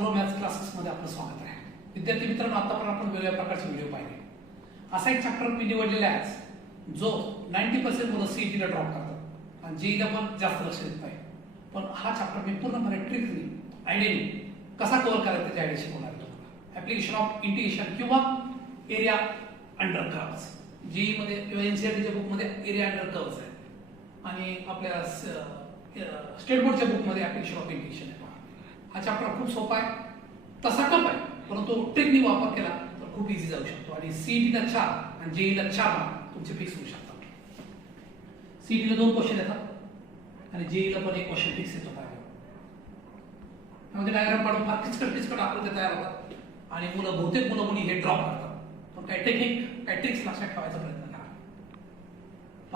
Atharva maths क्लासेसमध्ये आपलं स्वागत आहे. विद्यार्थी मित्रांनो, आतापर्यंत आपण वेगवेगळ्या प्रकारचे व्हिडिओ पाहिले. असा एक चॅप्टर मी निवडलेला आहे जो 90% मुलं सीईटीला ड्रॉप करतात आणि जेईला पण जास्त लक्ष देत नाही. पण हा चॅप्टर मी पूर्णपणे ट्रिकली आयडियाने कसा कव्हर करायचा त्याची आयडिया शिकवणार आहे तुम्हाला. ऍप्लिकेशन ऑफ इंटिग्रेशन किंवा एरिया अंडर कर्व्स. जेई मध्ये किंवा एनसीईआरटीच्या बुकमध्ये एरिया अंडर कर्व्स आहे आणि आपल्या स्टेट बोर्डच्या बुकमध्ये ऍप्लिकेशन ऑफ इंटिग्रेशन आहे. हा चॅप्टर खूप सोपा आहे, तसा टफ आहे, परंतु ट्रिकनी वापर केला तर खूप इझी जाऊ शकतो आणि सीईटीला 4 आणि जेईला 4 मार्क तुमचे फिक्स होऊ शकतात. सीईटीला 2 क्वेश्चन येतात आणि जेईला पण एक क्वेश्चन फिक्स येतो. त्यामध्ये डायग्राम काढून फार किचकट आकृत्या तयार होतात आणि बहुतेक मुलं मुली हे ड्रॉप करतात. पण काही टेक्निक काही ट्रिक्स लक्षात ठेवायचा प्रयत्न करा.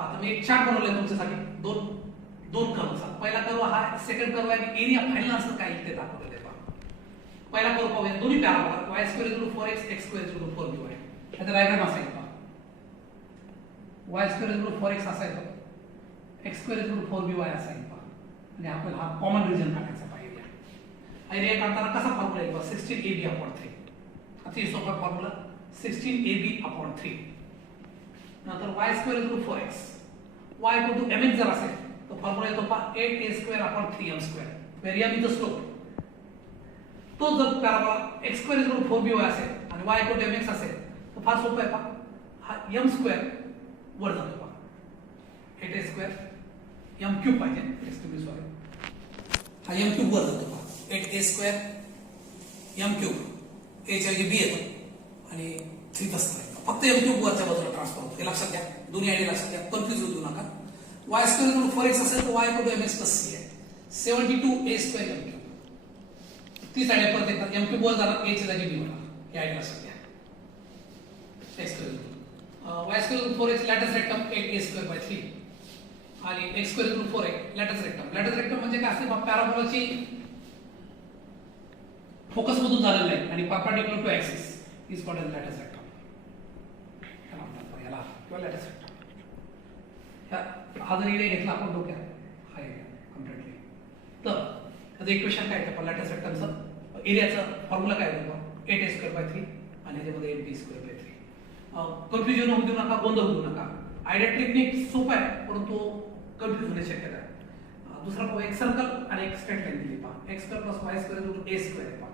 आता मी एक चार्ट बनवलाय तुमच्यासाठी. दोन कर्व. पहिला कर्व हा सेकंड कर्व आहे आणि एरिया फायनल आन्सर काय ते दाखवलेलं आहे. पहिला कर्व पाहूया. दोन्ही parabola y² 4x x² 4by. याचा डायग्राम असा आहे पहा. y² 4x असा आहे, x² 4by असा आहे पहा. आणि आपल्याला हा कॉमन रिजन काढायचा पाहिजे. एरिया काढताना कसा फॉर्म्युला आहे पहा, 16ab/3. अति सोपा फॉर्म्युला 16ab/3. नंतर y² 4x y mx जर असेल तो फॉर्म्युला येतो पहा 8a²/3m², where m is the slope. तो जर पॅराबोला x² 4by असेल आणि y mx असेल तर फार सोपं आहे पहा. हा m² वर जातो पहा. 8a² m³ पाहिजे, सॉरी. हा m³ वर जातो पहा. 8a² m³ a च्या ऐवजी b येतो आणि 3 असतं. फक्त m³ वरच्या बाजूला ट्रान्सफर होतो. हे लक्षात घ्या. दोन्ही आयडिया लक्षात घ्या, कन्फ्यूज होऊ नका. y² 4x असेल तर y mx + c आहे. 72a² m³. तीच आयडिया परत एकदा m³ वर जाणार, a च्या जागी b होणार. ही आयडिया लक्षात घ्या. y² 4x lattice rectum 8a²/3 आणि x² 4x lattice rectum. Lattice rectum म्हणजे काय असते? पॅराबोलाची फोकस मधून झालेलं आहे आणि perpendicular to axis is called as latus rectum. याला किंवा लॅटिस रेक्टम. हा जर एरिया घेतला आपण डोक्यात, हा एरिया कम्प्लिटली, तर त्याचं इक्वेशन काय येतं? लॅटिस रेक्टमचं एरियाचं फॉर्म्युला काय येतो? 8a²/3 आणि ह्याच्यामध्ये 8b²/3. कन्फ्युजन होऊ देऊ नका, गोंधळ होऊ नका. आयडिया टेक्निक सोपं आहे, परंतु कन्फ्युज होण्याची शक्यता आहे. दुसरा पाहू, एक सर्कल आणि एक स्ट्रेट लाईन दिली पहा. x² + y² a² आहे पहा.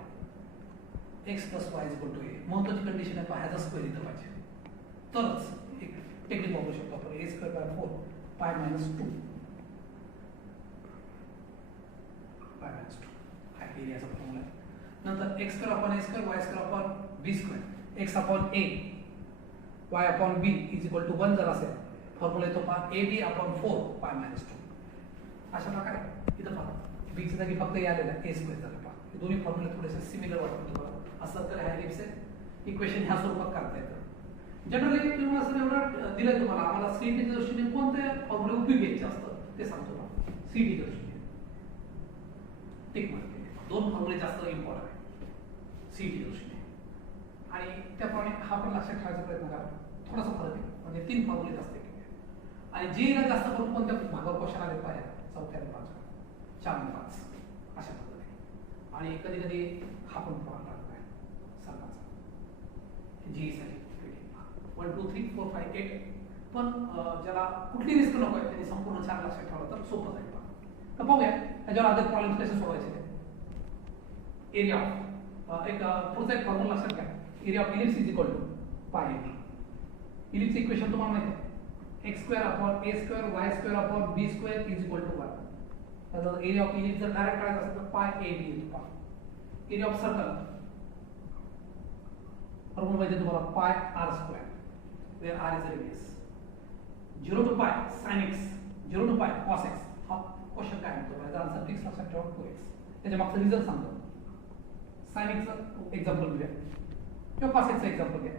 x + y = a. महत्वाची कंडिशन आहे पहा, ह्याचा स्क्वेअर इथं पाहिजे, तरच एक टेक्निक वापरू शकतो आपण. a²/4 π - 2 हा एरियाचा फॉर्म्युला आहे. नंतर x² / a² y² / b², x/a y/b = 1 जर असेल फॉर्म्युला येतो पहा ab/4 π - 2. अशा प्रकारे इथं पहा b च्या जागी फक्त a आलेला आहे, a² झाला पहा. हे दोन्ही फॉर्म्युले थोडेसे सिमिलर वाटतात तुम्हाला. असं तर ह्या एलिप्स इक्वेशन ह्या स्वरूपात करता येतं. जनरली तुम्हाला असं एवढं दिलंय तुम्हाला, आम्हाला सीईटीच्या दृष्टीने कोणते फॉर्म्युले उपयोगी असतं ते सांगतो ना. सीईटीच्या दृष्टीने टिक मार्क केले. 2 फॉर्म्युले जास्त इम्पॉर्टंट आहे सीईटीच्या दृष्टीने आणि त्याप्रमाणे हा पण लक्षात ठेवायचा प्रयत्न करा. थोडासा फरक आहे, म्हणजे 3 फॉर्म्युले जास्त केले आणि जेईला जास्त करून कोणत्या भागावर क्वेश्चन आले पाहिजे? 4 आणि 5, 4 आणि 5 अशा पद्धतीने. आणि कधी कधी हा पण प्रॉब्लेम लागतो आहे सरकारचा जेईसाठी 1 2 3 4 5 8. पण ज्याला कुठली रिस्क नको आहे त्यांनी संपूर्ण 4 लक्षात ठेवलं तर सोपं जाईल. तर पाहूया त्याच्यावर आधी प्रॉब्लेम कसे सोडवायचे ते. एरिया ऑफ एक पुढचा एक फॉर्म्युला लक्षात घ्या. Area of ellipse = π. Ellipse equation तुम्हाला माहिती आहे, x² / a² y² / b² = 1. तर एरिया ऑफ इलिप्स जर डायरेक्ट काढायचा असेल तर πab येतो. एरिया ऑफ सर्कल फॉर्म्युला माहिती आहे तुम्हाला, πr², where r is a radius. 0 to π sin x, 0 to π cos x. हा क्वेश्चन काय म्हणतो? याचा आन्सर फिक्स लक्षात ठेवा 2x. त्याच्या मागचं रिझल्ट सांगतो. sin x चं एक्झाम्पल घ्या किंवा cos x चं एक्झाम्पल घ्या.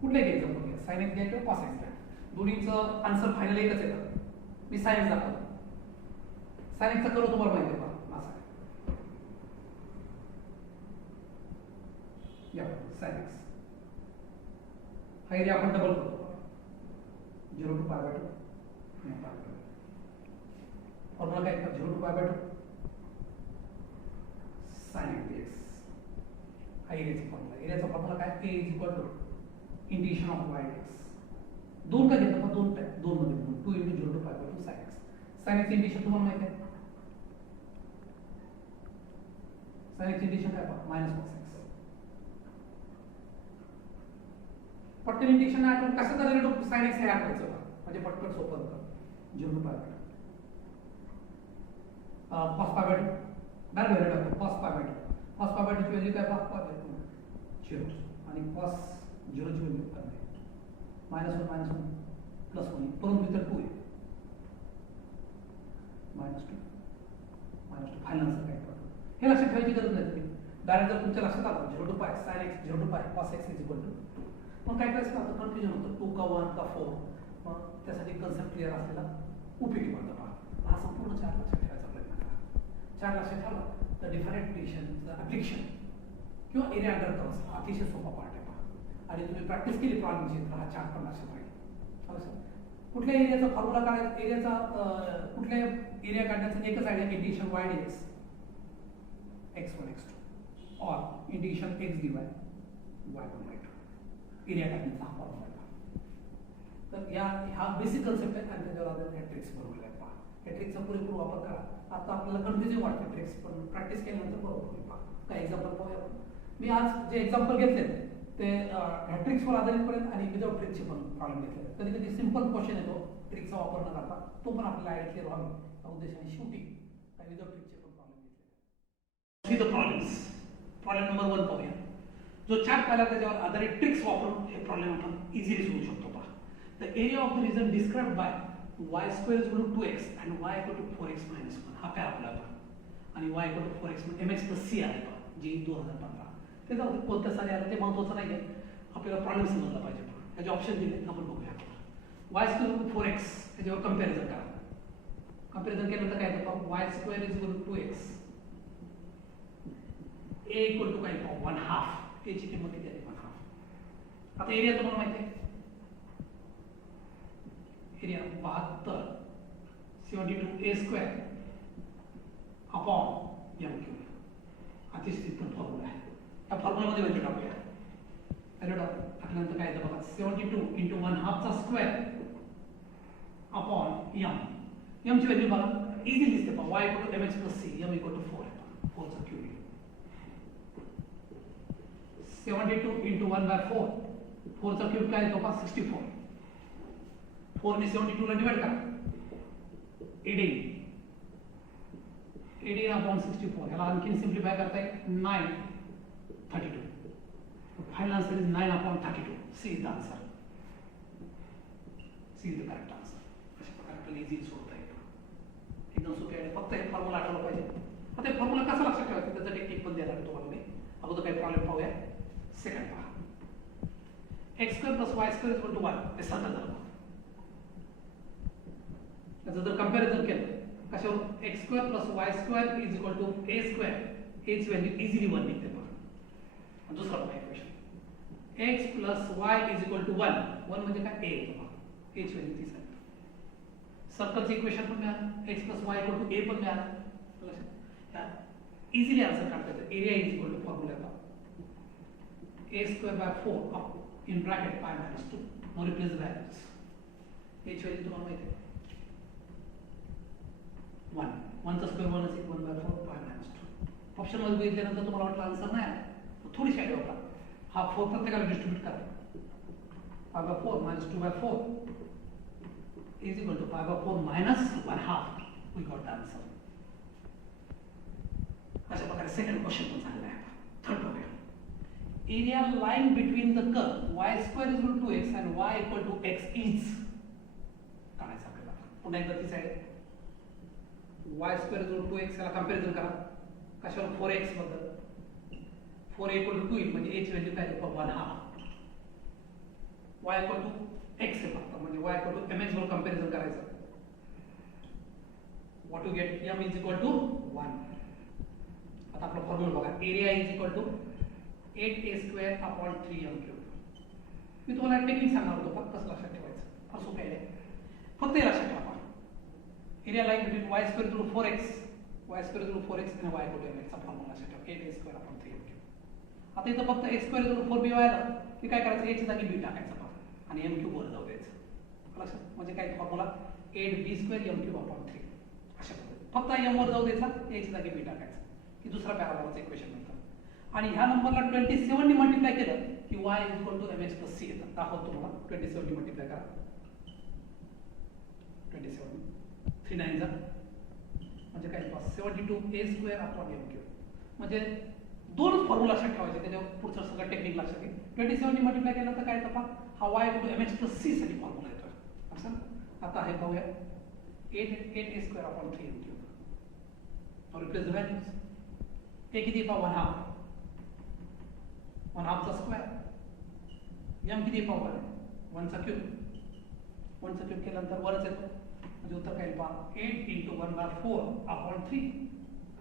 कुठलंही एक्झाम्पल घ्या, sin x घ्या किंवा cos x घ्या. दोन्हीचं आन्सर फायनल एकच येतं. मी sin x दाखवतो. sin x चा कर्व तुम्हाला माहिती आहे का? असा आहे या sin x. हा एरिया आपण डबल करतो. 0 to π/2 आणि π/2. फॉर्म्युला काय? 0 to π/2 sin x dx हा एरियाचा फॉर्म्युला. एरियाचा फॉर्म्युला काय? A is equal to integration of y dx. दोन का घेतलं मग दोन टाइप, दोन मध्ये दोन 2 × 0 to pi by 2 sin x. sin x integration तुम्हाला माहिती आहे. sin x इंटिग्रेशन काय पहा मायनस cos x. पटकन इंटिग्रेशन आठवण कसं करायचं sin x हे आठवायचं का म्हणजे पटकन सोपं होतं. 0 to pi by 2 cos pi by 2 direct value टाकतो cos pi by 2. cos pi by 2 ची व्हॅल्यू काय पहा 0 आणि cos 0 ची व्हॅल्यू काय -1 प्लस 1 परंतु इतर 2 आहे -2 फायनल आन्सर काय पडतो हे लक्षात ठेवायची गरज नाही. तुम्ही डायरेक्ट जर तुमच्या लक्षात आलं 0 to pi sin x 0 to pi cos x is equal to, मग काय करायचं आता कन्फ्युजन होतं 2 का 1 का 4. मग त्यासाठी कन्सेप्ट क्लिअर असलेला उपयोगी पडतं. पहा हा संपूर्ण चार लक्षात ठेवायचा प्रयत्न करा. चार लक्षात ठेवला तर डिफरेंशिएशन ॲप्लिकेशन किंवा एरिया अंडर कर्व्स हा अतिशय सोपा पार्ट आहे. पहा आणि तुम्ही प्रॅक्टिस केली प्रॉब्लेमची तर हा चार पण लक्षात राहील. कुठल्या एरियाचा फॉर्म्युला काढायचा, एरियाचा कुठल्या एरिया काढण्याचा एकच idea integration y dx x1 x2 और integration x dy y1 y2 area काढण्याचा हा फॉर्म्युला आहे. तर हा बेसिक कन्सेप्ट आहे आणि त्याच्यावर आपण हे ट्रिक्स बनवले आहेत. पहा या ट्रिक्सचा पुरेपूर वापर करा. आता आपल्याला कन्फ्युजिंग वाटते ट्रिक्स पण प्रॅक्टिस केल्यानंतर बरोबर होईल. पहा काही एक्झाम्पल पाहूया. मी आज जे एक्झाम्पल घेतले ते ह्या ट्रिक्सवर आधारितपर्यंत आणि विदाउट ट्रिक्सचे पण प्रॉब्लेम घेतले. कधी कधी सिंपल क्वेश्चन येतो ट्रिक्सचा वापर न करता, तो पण आपल्याला आयडिया क्लिअर व्हावी या उद्देशाने शेवटी काही विदाउट ट्रिक्सचे पण प्रॉब्लेम घेतले. See the problems. Problem number 1 पाहूया. जो चार्ट पाहिला त्याच्यावर आधारित ट्रिक्स वापरून हे प्रॉब्लेम आपण इझिली सोडवू शकतो. पहा the area of the region described bye y² is equal to 2x and y equal to 4x minus 1 हा पॅराबोला आहे आणि y equal to 4x mx plus c आहे. पहा जी 2015 ते जाऊ कोणत्या सारे आलं ते महत्त्वाचं नाही आहे. आपल्याला प्रॉब्लेम समजला पाहिजे. त्याचे ऑप्शन दिले आपण बघूया. y² 4x त्याच्यावर कंपॅरिझन करा. कंपॅरिझन केल्यानंतर काय येतं y² is equal to 2x a equal to काय येतं 1/2. a ची किंमत किती आहे 1/2. आता एरिया तुम्हाला माहिती आहे एरिया 72 72a² अपॉन m³ अतिशय सिंपल फॉर्म्युला आहे. या फॉर्म्युलामध्ये व्हॅल्यू टाकूया. व्हॅल्यू टाकल्यानंतर काय येतं बघा 72 × 1/2 चा स्क्वेअर अपॉन m ची व्हॅल्यू बघा इझी दिसते. पहा y equal to mx plus c m equal to 4 आहे. 4 चा क्यूब 72 × 1/4 4 चा क्यूब काय येतो पहा 64. 4 ने 72 ला डिवाइड करा 18 अपॉन 64 याला आणखीन सिंप्लिफाय करता येईल 9 32. Final answer is 9 upon 32. C is the answer. C is the correct answer. अशा प्रकारे आपल्याला इझिली सोडता येईल. एकदम सोपे आहे. फक्त हे फॉर्म्युला आठवलं पाहिजे. आता हे फॉर्म्युला कसा लक्षात ठेवायचा त्याचा टेक्निक पण देणार आहे तुम्हाला मी. अगोदर काही प्रॉब्लेम पाहूया. सेकंड पहा x² + y² = 1 हे साधा झालं. त्याचं जर कंपॅरिझन केलं कशावर x² + y² = a². a ची व्हॅल्यू इझिली 1 निघते. पहा दुसरा पहा इक्वेशन x + y = 1. 1 म्हणजे काय a येतो. पहा a ची व्हॅल्यू 30 आहे. सर्कलचं इक्वेशन पण मिळालं x + y = a पण मिळालं. लक्षात इझिली आन्सर काढता येतं. Area is equal to formula a²/4 in bracket pi minus 2. Now replace the values. h value तुम्हाला माहिती आहे 1. 1 चा स्क्वेअर 1 असेल 1/4 pi minus 2. ऑप्शन मध्ये बघितल्यानंतर तुम्हाला वाटलं आन्सर नाही आला थोडी साईड वापरा. हा 4 प्रत्येकाला डिस्ट्रीब्यूट करा. pi/4 minus 2/4 is equal to pi/4 minus 1/2. We got the answer. अशा प्रकारे सेकंड क्वेश्चन पण झालेला आहे. थर्ड बघूया. Area lying between the curve y² is equal to 2x and y equal to x is काढायचं आपल्याला. पुन्हा एकदा ती side y² is equal to 2x याला कंपॅरिझन करा कशावर 4x बद्दल 4 equal to 2 म्हणजे a ची व्हॅल्यू काय येते 1/2. y equal to x आहे फक्त म्हणजे y equal to mx वर कंपॅरिझन करायचं. what you get m is equal to 1. आता आपला फॉर्म्युला बघा area is equal to 8a² upon 3m³. मी तुम्हाला टेक्निक सांगणार होतो फक्त कसं लक्षात ठेवायचं. फार सोपं आहे. फक्त हे लक्षात ठेवा. Area line between y² = 4x y² = 4x आणि y = mx चा फॉर्म्युला लक्षात ठेवा 8a² अपॉन 3m³. आता इथं फक्त एक्स स्क्वेअर इज 4b आलं की काय करायचं, a ची जागी b टाकायचं फक्त आणि m क्यूब वर जाऊ द्यायचं. लक्षात म्हणजे काय formula 8b square m cube upon 3 अशा पद्धतीने फक्त m वर जाऊ द्यायचा, a ची जागी b टाकायचं की दुसरा पॅराबोलाचं इक्वेशन मिळतं. आणि ह्या नंबरला 27 ने मल्टिप्लाय केलं की y mx plus c येतं. दाखवतो तुम्हाला 27 ने मल्टिप्लाय करा. 27 3 9 जा म्हणजे काय 72a square upon m cube. म्हणजे दोनच फॉर्म्युला लक्षात ठेवायचे, त्याच्यावर पुढचं सगळं टेक्निक लक्षात घे. 27 ने मल्टिप्लाय केलं तर काय येतं पहा, हा y mx plus c साठी फॉर्म्युला येतोय. लक्षात आता हे पाहूया 8a square upon 3m cube. और रिप्लेस द वैल्यूज. a किती येतं 1/2 चा स्क्वेअर, m किती पावर 1 चा क्यूब. 1 चा क्यूब केल्यानंतर 1च येतो म्हणजे उत्तर काय पहा 8 × 1/4 अपॉन 3.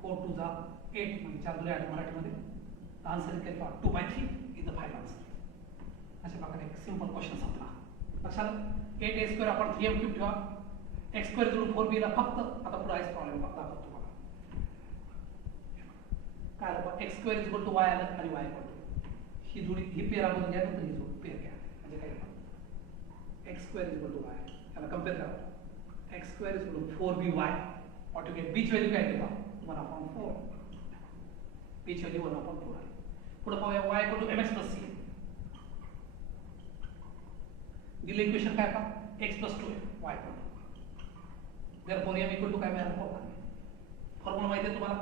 4 2 जा 8 म्हणजे 4 2 8 मराठीमध्ये. आन्सर काय पहा 2/3 इज द फायनल आन्सर. अशा प्रकारे एक सिंपल क्वेश्चन संपला. लक्षात 8a square upon 3m cube ठेवा. x स्क्वेअर जोडून 4b ला फक्त आता पुढे आहेच प्रॉब्लेम दाखवतो तुम्हाला. काय आलं x square is equal to y आलं आणि y इक्वल टू ही जोडी ही पेअर आपण घ्या नंतर ही जोडी पेअर घ्या म्हणजे काय x square is equal to y याला कंपेअर करा. x square is equal to 4by automatic b ची व्हॅल्यू काय येते 1/4. b ची व्हॅल्यू 1/4 आहे. पुढे पाहूया y equal to mx plus c. दिले इक्वेशन काय पहा x plus 2 y equal to therefore m equal to काय मिळालं फॉर्म्युला माहिती आहे तुम्हाला.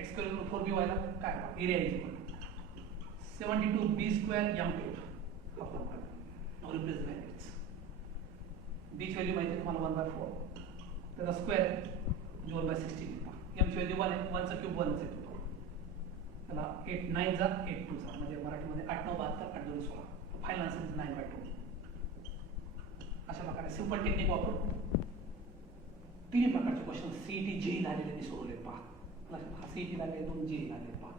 x स्क्वेअर 4by ला काय area is equal to 72b square m cube. हा formula now replace the values. b ची व्हॅल्यू माहिती आहे तुम्हाला 1/4 त्याचा स्क्वेअर म्हणजे 1/16. m ची व्हॅल्यू 1 आहे, 1 चा क्यूब 1 च येतो. त्याला 8 9 जा 8 2 जा म्हणजे मराठीमध्ये 8 9 72 8 2 16. Final answer is 9/2. अशा प्रकारे सिंपल टेक्निक वापरून तीन प्रकारचे क्वेश्चन सीईटी जेई झालेले मी सोडवले पहा. हा सीईटी लागले 2 जेई लागले पहा.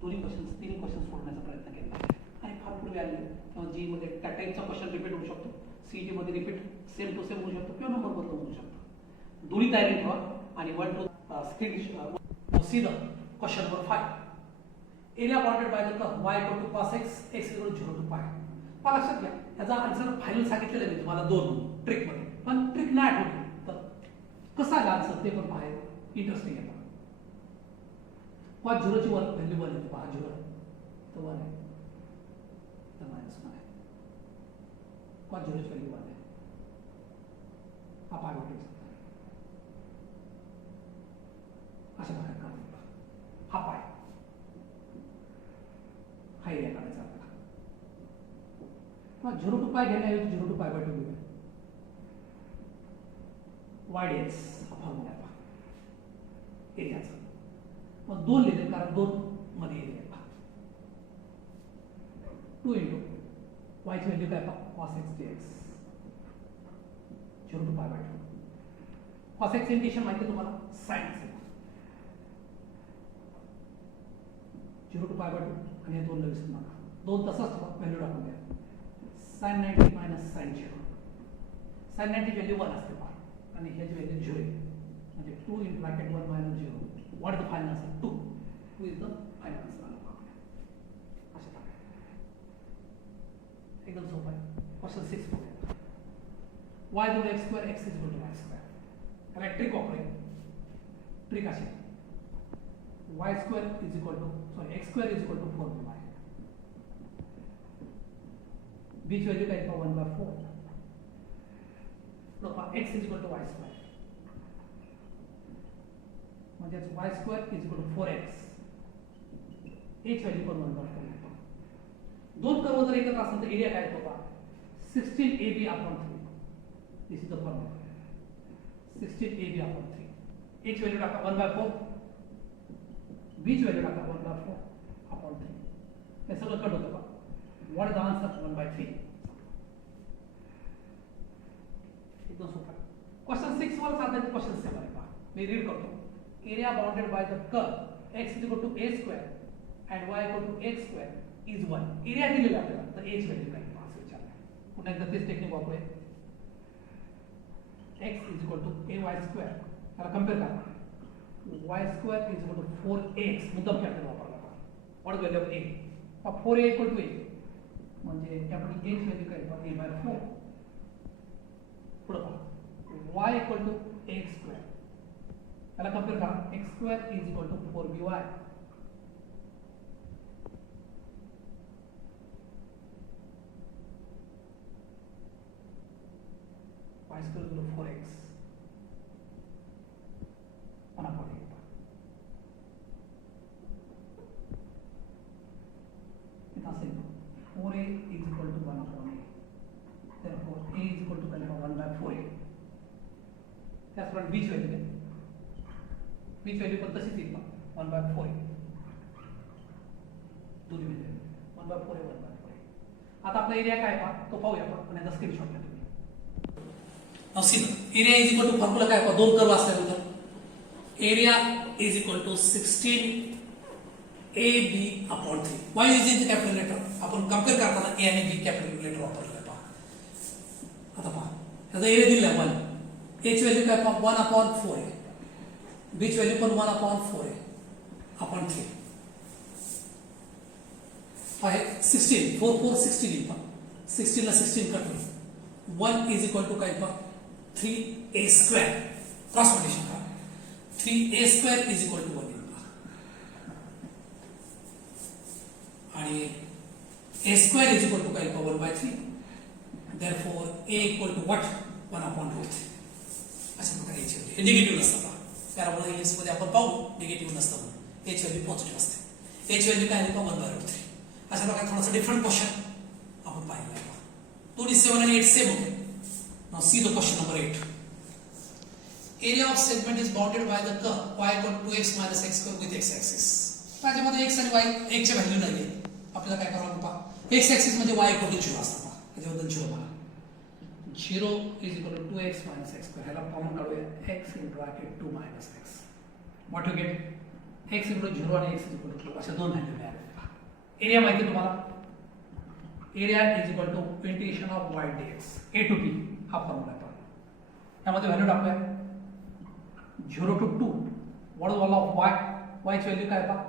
तीन क्वेश्चन सोडण्याचा प्रयत्न केला आणि फार पूर्वी आले तेव्हा जी मध्ये त्या टाईपचा क्वेश्चन रिपीट होऊ शकतो. सीईटी मध्ये रिपीट सेम टू सेम होऊ शकतो किंवा नंबर बदलून होऊ शकतो. दोन्ही तयारी ठेवा आणि 1 to screen see the question number 5. Area bounded by the curve y equal to cos x x equal to 0 to pi. पहा लक्षात घ्या याचा आन्सर फायनल सांगितलेलं आहे मी तुम्हाला 2 ट्रिक मध्ये, पण ट्रिक नाही आठवली तर कसा आला आन्सर ते पण पाहायला इंटरेस्टिंग आहे. cos 0 ची व्हॅल्यू 1 येते पहा 0 तर 1 आहे तर -1 आहे. cos 0 ची व्हॅल्यू 1 आहे. हा पाय वाटेल अशा प्रकारे काम हा पाय हा एरिया काढायचा आपल्याला. 0 टू पाय घेण्याऐवजी 0 टू पाय बाय 2 घेऊया. ydx हा फॉर्म्युला आहे पहा एरियाचा. मग 2 लिहिले कारण 2 मध्ये एरिया पहा 2 × y ची व्हॅल्यू काय पहा cos x dx 0 to pi by 2. cos x integration माहिती आहे तुम्हाला sin x 0 to pi by 2 आणि हे 2 विसरू नका. 2 तसाच ठेवा व्हॅल्यू टाकून द्या. sin 90 minus sin 0. sin 90 value 1 असते पहा आणि ह्याची व्हॅल्यू 0 आहे म्हणजे 2 × bracket 1 minus 0. What is the final answer 2. 2 is the final answer आला पहा. अशा प्रकारे एकदम सोपं आहे. क्वेश्चन 6 बघूया. y जोड x square x is equal to y square. त्याला ट्रिक वापरूया. ट्रिक अशी y square is equal to x square is equal to 4y. b ची व्हॅल्यू काय 1/4 x is equal to y square म्हणजे y square is equal to 4x. a ची value पण 1/4. दोन curve जर एकत्र असेल तर एरिया काय येतो पहा 16ab upon 3. This is the formula 16ab upon 3. a ची व्हॅल्यू टाका 1/4, b ची व्हॅल्यू टाका 1/4 अपॉन 3. हे सगळं कट होतं पहा. What is the answer 1/3. एकदम सोपं आहे. क्वेश्चन 6 वर आधारित क्वेश्चन 7 आहे पहा. मी रीड करतो. Area bounded by the curve x is equal to a square and y equal to x square is 1. एरिया दिलेला आपल्याला तर a ची व्हॅल्यू काय पहा असं विचारलं. पुन्हा एकदा तेच टेक्निक वापरूया. x is equal to ay square त्याला कंपेअर करा y square is equal to 4x मुद्दाम कॅपिटल वापरला आपण what value of a 4a equal to a म्हणजे कॅपिटल a ची व्हॅल्यू काय a बाय 4 पुढे पहा y equal to x square याला कंपेअर करा x square is equal to 4by y square is equal to 4x 1 upon 8. इतना simple. 4a is equal to 1 upon 8. Therefore, a is equal to 1 by 4a. त्याचप्रमाणे b ची value b ची value पण तशीच येईल 1 by 4a. दोन्ही value 1 by 4a 1 by 4a. आता आपला एरिया काय पहा तो पाहूया आपण आणि याचा स्क्रीनशॉट घ्या तुम्ही. Now see, area is equal to formula काय पहा दोन कर्व असल्यानंतर area is equal to 16 AB upon 3. Why using the capital letter? आपण कंपेअर करताना A आणि B कॅपिटल लेटर वापरले पहा. आता पहा याचा एरिया दिला आहे 1. A ची व्हॅल्यू काय पहा 1 upon 4 आहे. B ची व्हॅल्यू पण 1 upon 4 आहे upon 3. पहा 16 4 4 16 येईल पहा 16 ला 16 कट होईल 1 is equal to काय पहा 3a square क्रॉस मल्टिप्लिकेशन करा 3a square is equal to 1 आणि a square is equal to काय पहा 1 by 3 therefore a equal to what 1 upon root 3 अशा प्रकारे याची व्हॅल्यू निगेटिव्ह नसतं पहा पॅराबोला इंग्लिश मध्ये आपण पाहू निगेटिव्ह नसतं म्हणून याची व्हॅल्यू पॉझिटिव्ह असते याची व्हॅल्यू काय आहे पहा 1 by root 3 अशा प्रकारे थोडासा डिफरंट क्वेश्चन आपण पाहिला आहे पहा 2 7 आणि 8 सेम होते. Now see the question number 8. Area of segment is bounded by the curve y equal to 2x minus x square with x axis. त्याच्यामध्ये x आणि y एक ची व्हॅल्यू नाही आहे. आपल्याला काय करावं पहा x axis म्हणजे y equal to 0 असतं पहा. त्याच्याबद्दल 0 पहा. 0 is equal to 2x minus x square. ह्याला कॉमन काढूया x in bracket 2 minus x. What you get? x equal to 0 आणि x equal to 2 अशा दोन व्हॅल्यू मिळाल्या पहा. एरिया माहिती तुम्हाला area is equal to integration of y dx a to b हा फॉर्म्युला आहे यामध्ये व्हॅल्यू टाकूया 0 to 2 what is value of y y ची व्हॅल्यू काय पहा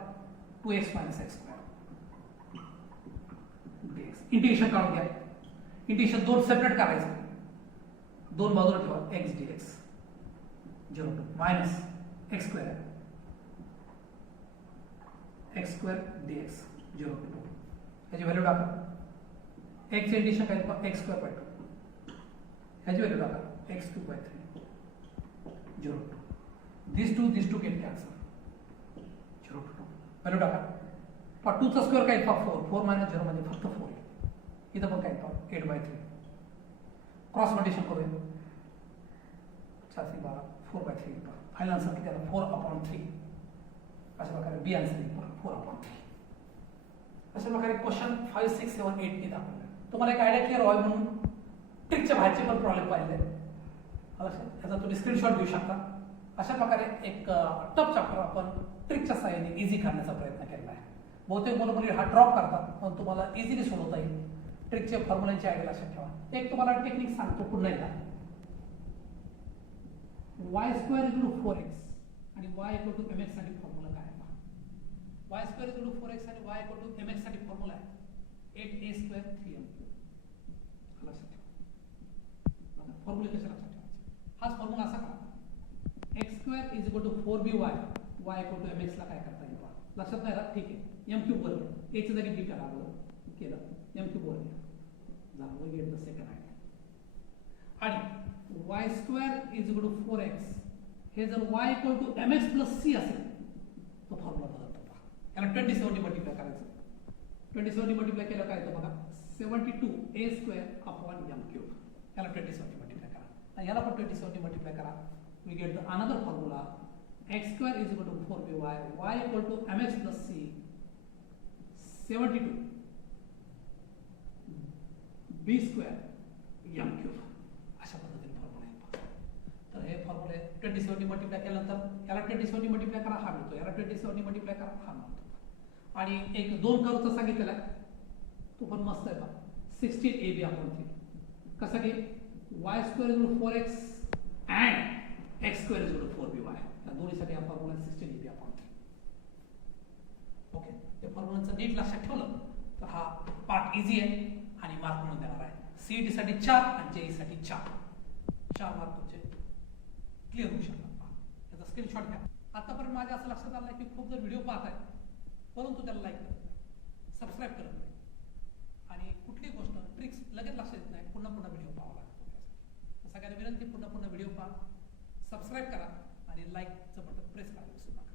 2x minus x square dx integration काढून घ्या इंटिग्रेशन दोन सेपरेट करायचं दोन बाजूला ठेवा x dx 0 to minus x square dx 0 to 2 याची व्हॅल्यू टाका x इंटिग्रेशन काय पहा x square by 2 ह्याची व्हॅल्यू टाका x2 by 3 0 to 2 these two get cancel 0 to 2 value टाका पहा 2 चा स्क्वेअर काय पहा 4 4 minus 0 म्हणजे फक्त 4 आहे इथं पण काय पहा 8 by 3 क्रॉस मल्टिप्लिकेशन करूया 4 3 12 4 by 3 पहा फायनल आन्सर किती आला 4 upon 3 अशा प्रकारे बी आन्सर येईल पहा 4 upon 3 अशा प्रकारे क्वेश्चन 5 6 7 8 ने दाखवलं तुम्हाला एक आयडिया क्लिअर व्हावी म्हणून ट्रिकच्या बाहेरचे पण प्रॉब्लेम पाहिले याचा तुम्ही स्क्रीनशॉट घेऊ शकता अशा प्रकारे एक टफ चॅप्टर आपण ट्रिकच्या सहाय्याने इझी करण्याचा प्रयत्न केला आहे बहुतेक मुलं मुली हा ड्रॉप करतात पण तुम्हाला इझिली सोडवता येईल ट्रिकचे फॉर्म्युलांची आयडिया लक्षात ठेवा एक तुम्हाला टेक्निक सांगतो पुन्हा एकदा y square equal to 4x आणि y इक्वल टू mx साठी फॉर्म्युला काय आहे y square equal to 4x आणि y इक्वल टू mx साठी फॉर्म्युला आहे 8a स्क्वेअर 3m लक्षात ठेवा फॉर्म्युला कशा लक्षात ठेवायचे हाच फॉर्म्युला असा करा x square is equal to 4by y equal to mx ला काय करता येईल पहा लक्षात नाही राहत ठीक आहे m क्यूब बरोबर a च्या जागी b करा बरोबर केलं m क्यूब बरोबर झालं we get the second idea आणि y square is equal to 4x हे जर y equal to mx plus c असेल तो फॉर्म्युला बदलतो पहा याला 27 ने मल्टिप्लाय करायचं 27 ने मल्टिप्लाय केलं काय येतं बघा 72a square upon m cube याला 27 ने मल्टिप्लाय करा आणि याला पण 27 ने मल्टिप्लाय करा we get the another formula x square is equal to 4by y equal to mx plus c 72 b square m cube अशा पद्धतीने फॉर्म्युला आहे तर हे फॉर्म्युला 27 ने मल्टिप्लाय केल्यानंतर याला 27 ने मल्टिप्लाय करा हा मिळतो याला 27 ने मल्टिप्लाय करा हा मिळतो आणि एक दोन कर्वचा सांगितलेला तो पण मस्त आहे बघा 16ab upon 3 कसा की y square is equal to 4x and x square is equal to 4by या दोन्हीसाठी हा फॉर्म्युला 16 ओके, त्या फॉर्म्युलाचं नीट लक्षात ठेवलं तर हा पार्ट इझी आहे आणि मार्क म्हणून देणार आहे. सीईटी साठी 4 आणि जेई साठी 4 मार्क तुमचे क्लिअर होऊ शकतात. त्याचा स्क्रीनशॉट घ्या. आतापर्यंत माझ्या असं लक्षात आलं की खूप जर व्हिडिओ पाहत आहे परंतु त्याला लाईक करत नाही, सबस्क्राईब करत नाही आणि कुठली गोष्ट ट्रिक्स लगेच लक्षात येत नाही, पुन्हा पुन्हा व्हिडिओ पाहावा लागतो. सगळ्यांना विनंती, पुन्हा पुन्हा व्हिडिओ पहा, सबस्क्राईब करा आणि लाईकचं बटन प्रेस करायला विसरू नका.